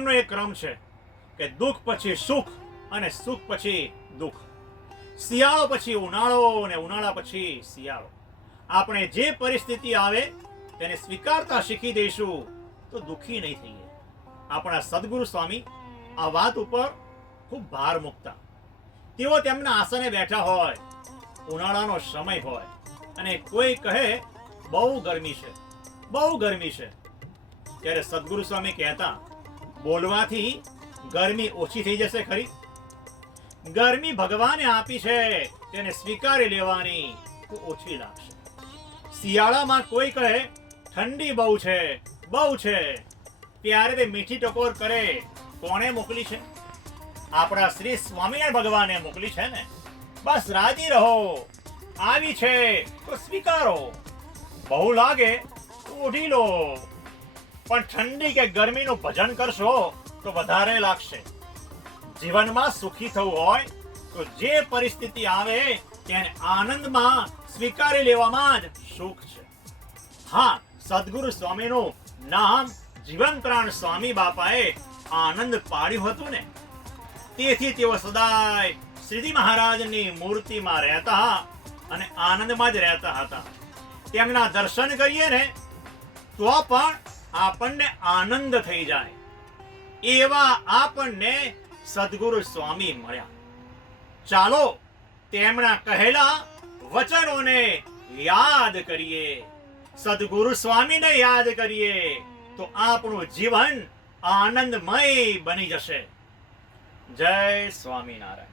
જીવનનો એક ક્રમ છે કે દુઃખ પછી સુખ અને સુખ પછી દુઃખ, શિયાળો પછી ઉનાળો અને ઉનાળા પછી શિયાળો. આપણે જે પરિસ્થિતિ આવે તેને સ્વીકારતા શીખી દઈશું તો દુઃખી નહીં થઈએ. આપણા સદગુરુ સ્વામી આ વાત ઉપર ખૂબ ભાર મૂકતા. તેઓ તેમના આસને બેઠા હોય, ઉનાળાનો સમય હોય અને કોઈ કહે બહુ ગરમી છે, બહુ ગરમી છે, ત્યારે સદગુરુ સ્વામી કહેતા, બોલવાથી ગરમી ઓછી થઈ જશે ખરી? ગરમી ભગવાને આપી છે, તેને સ્વીકારી લેવાની તો ઓછી લાગશે. શિયાળામાં કોઈ કહે ઠંડી બહુ છે, બહુ છે, ત્યારે તે મીઠી ટકોર કરે. કોણે મોકલી છે? આપણા શ્રી સ્વામિનારાયણ ભગવાને મોકલી છે ને. બસ રાજી રહો, આવી છે તો સ્વીકારો. બહુ લાગે તો ઓઢી લો, પણ ઠંડી કે ગરમીનું ભજન કરશો તો વધારે લાગશે. જીવનમાં સુખી થવું હોય તો જે પરિસ્થિતિ આવે તેને આનંદમાં સ્વીકારી લેવામાં જ સુખ છે. હા, સદગુરુ સ્વામીનું નામ જીવનપ્રાણ સ્વામી બાપાએ આનંદ પાડ્યું હતું ને, તેથી તેઓ સદાય શ્રીજી મહારાજની મૂર્તિમાં રહેતા અને આનંદમાં જ રહેતા હતા. તેમના દર્શન કરીએ ને તો પણ આપણને આનંદ થઈ જાય. એવા આપણને સદગુરુ સ્વામી મળ્યા. ચાલો તેમના કહેલા વચનોને યાદ કરીએ, સદગુરુ સ્વામીને યાદ કરીએ તો આપણું જીવન આનંદમય બની જશે. જય સ્વામિનારાયણ.